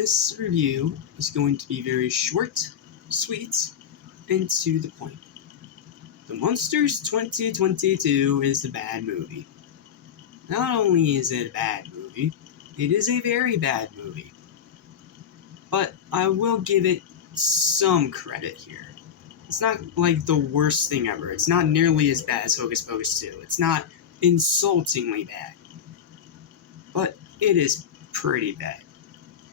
This review is going to be very short, sweet, and to the point. The Munsters 2022 is a bad movie. Not only is it a bad movie, it is a very bad movie. But I will give it some credit here. It's not like the worst thing ever. It's not nearly as bad as Hocus Pocus 2. It's not insultingly bad. But it is pretty bad.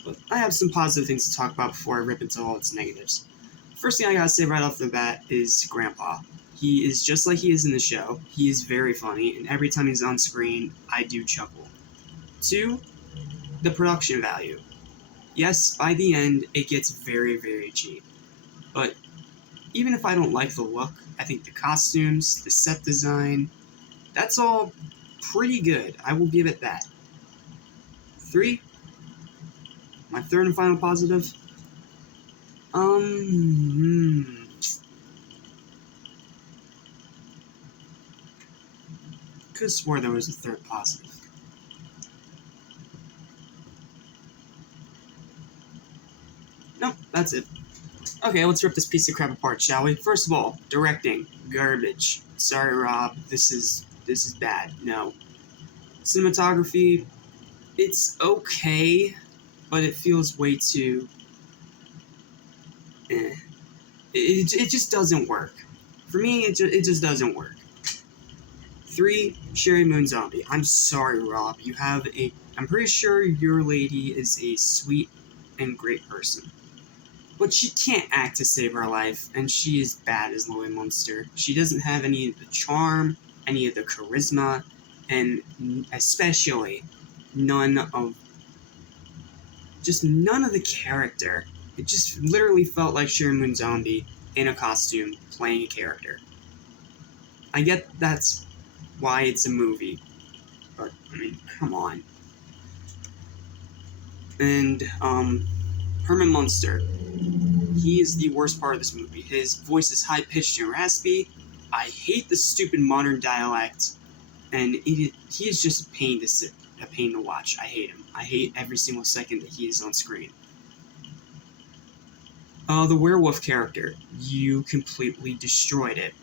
But I have some positive things to talk about before I rip into all its negatives. First thing I gotta say right off the bat is Grandpa. He is just like he is in the show. He is very funny, and every time he's on screen, I do chuckle. 2, the production value. Yes, by the end, it gets very, very cheap. But even if I don't like the look, I think the costumes, the set design, that's all pretty good. I will give it that. 3, my third and final positive. Could have swore there was a third positive. Nope, that's it. Okay, let's rip this piece of crap apart, shall we? First of all, directing, garbage. Sorry, Rob, this is bad. No. Cinematography, it's okay, but it feels way too... It just doesn't work. For me, it just doesn't work. 3, Sherry Moon Zombie. I'm sorry, Rob. I'm pretty sure your lady is a sweet and great person. But she can't act to save her life, and she is bad as Lois Munster. She doesn't have any of the charm, any of the charisma, and especially none of the character. It just literally felt like Sherry Moon Zombie in a costume playing a character. I get that's why it's a movie, but I mean, come on. And Herman Munster, he is the worst part of this movie. His voice is high-pitched and raspy. I hate the stupid modern dialect, and he is just a pain to watch. I hate him. I hate every single second that he is on screen. The werewolf character, you completely destroyed it.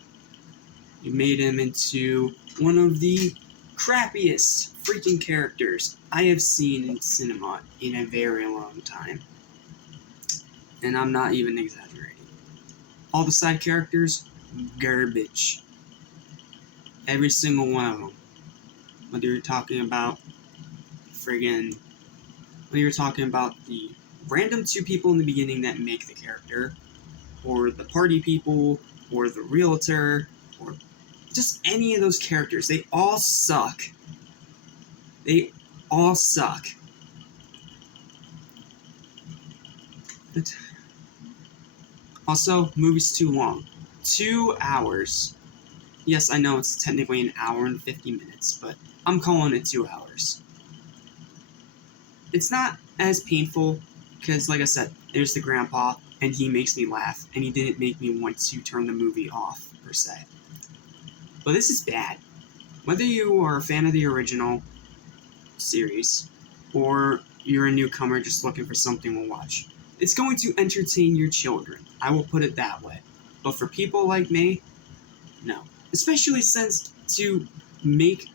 You made him into one of the crappiest freaking characters I have seen in cinema in a very long time. And I'm not even exaggerating. All the side characters, garbage. Every single one of them. Whether you're talking about the random 2 people in the beginning that make the character, or the party people, or the realtor, or just any of those characters. They all suck. They all suck. Also, movie's too long. 2 hours. Yes, I know it's technically an hour and 50 minutes, but I'm calling it 2 hours. It's not as painful, because like I said, there's the grandpa, and he makes me laugh, and he didn't make me want to turn the movie off, per se. But this is bad. Whether you are a fan of the original series, or you're a newcomer just looking for something to watch, it's going to entertain your children. I will put it that way. But for people like me, no. Especially since, to make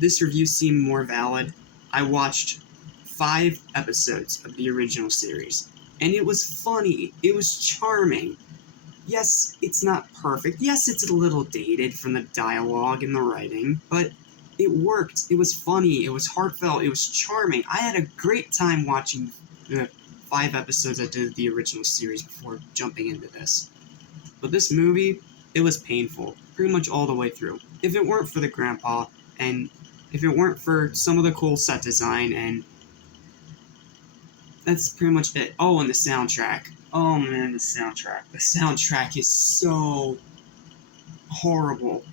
this review seem more valid, I watched 5 episodes of the original series. And it was funny. It was charming. Yes, it's not perfect. Yes, it's a little dated from the dialogue and the writing, but it worked. It was funny. It was heartfelt. It was charming. I had a great time watching the 5 episodes I did of the original series before jumping into this. But this movie, it was painful, pretty much all the way through. If it weren't for the grandpa, and if it weren't for some of the cool set design, and that's pretty much it. Oh, and the soundtrack. Oh man, the soundtrack. The soundtrack is so horrible.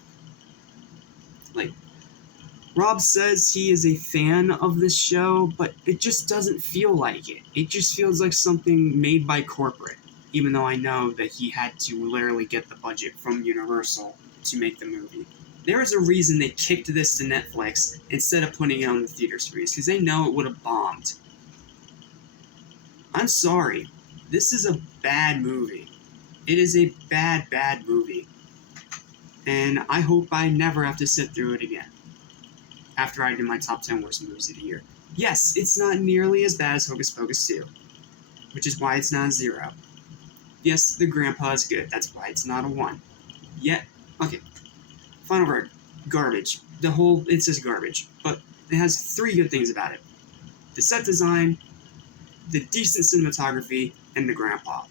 Like, Rob says he is a fan of this show, but it just doesn't feel like it. It just feels like something made by corporate, even though I know that he had to literally get the budget from Universal to make the movie. There is a reason they kicked this to Netflix instead of putting it on the theater screens, because they know it would have bombed. I'm sorry. This is a bad movie. It is a bad, bad movie. And I hope I never have to sit through it again. After I do my top 10 worst movies of the year. Yes, it's not nearly as bad as Hocus Pocus 2, which is why it's not a 0. Yes, the grandpa is good, that's why it's not a 1. Yet, okay, final word, garbage. It says garbage, but it has 3 good things about it. The set design, the decent cinematography, and the grandpa.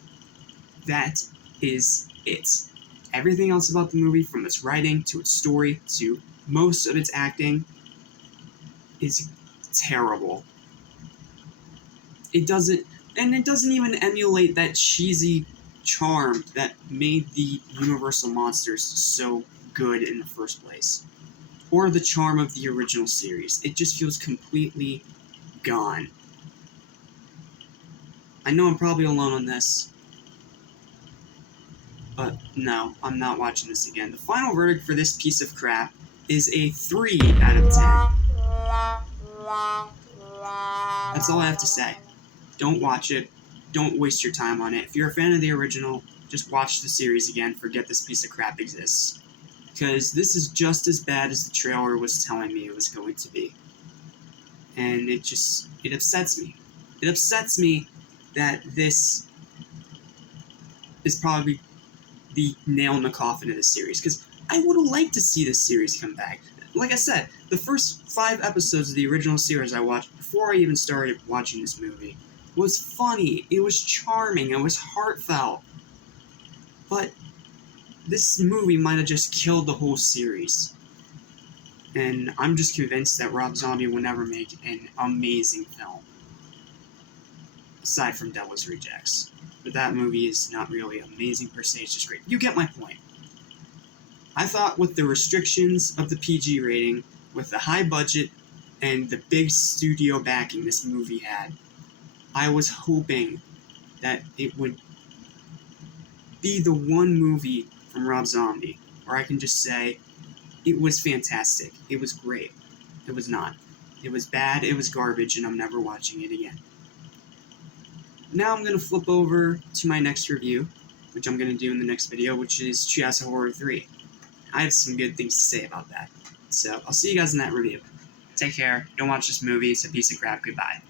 That is it. Everything else about the movie, from its writing to its story to most of its acting, is terrible. It doesn't even emulate that cheesy charm that made the Universal Monsters so good in the first place, or the charm of the original series. It just feels completely gone. I know I'm probably alone on this, but no, I'm not watching this again. The final verdict for this piece of crap is a 3 out of 10. That's all I have to say. Don't watch it. Don't waste your time on it. If you're a fan of the original, just watch the series again. Forget this piece of crap exists. Because this is just as bad as the trailer was telling me it was going to be. And it upsets me. It upsets me that this is probably the nail in the coffin of the series. Because I would have liked to see this series come back. Like I said, the first 5 episodes of the original series I watched before I even started watching this movie was funny, it was charming, it was heartfelt. But this movie might have just killed the whole series. And I'm just convinced that Rob Zombie will never make an amazing film. Aside from Devil's Rejects. But that movie is not really amazing per se, it's just great. You get my point. I thought with the restrictions of the PG rating, with the high budget, and the big studio backing this movie had, I was hoping that it would be the one movie from Rob Zombie where I can just say, it was fantastic, it was great. It was not. It was bad, it was garbage, and I'm never watching it again. Now I'm going to flip over to my next review, which I'm going to do in the next video, which is Treehouse Horror 3. I have some good things to say about that. So, I'll see you guys in that review. Take care, don't watch this movie, it's a piece of crap, goodbye.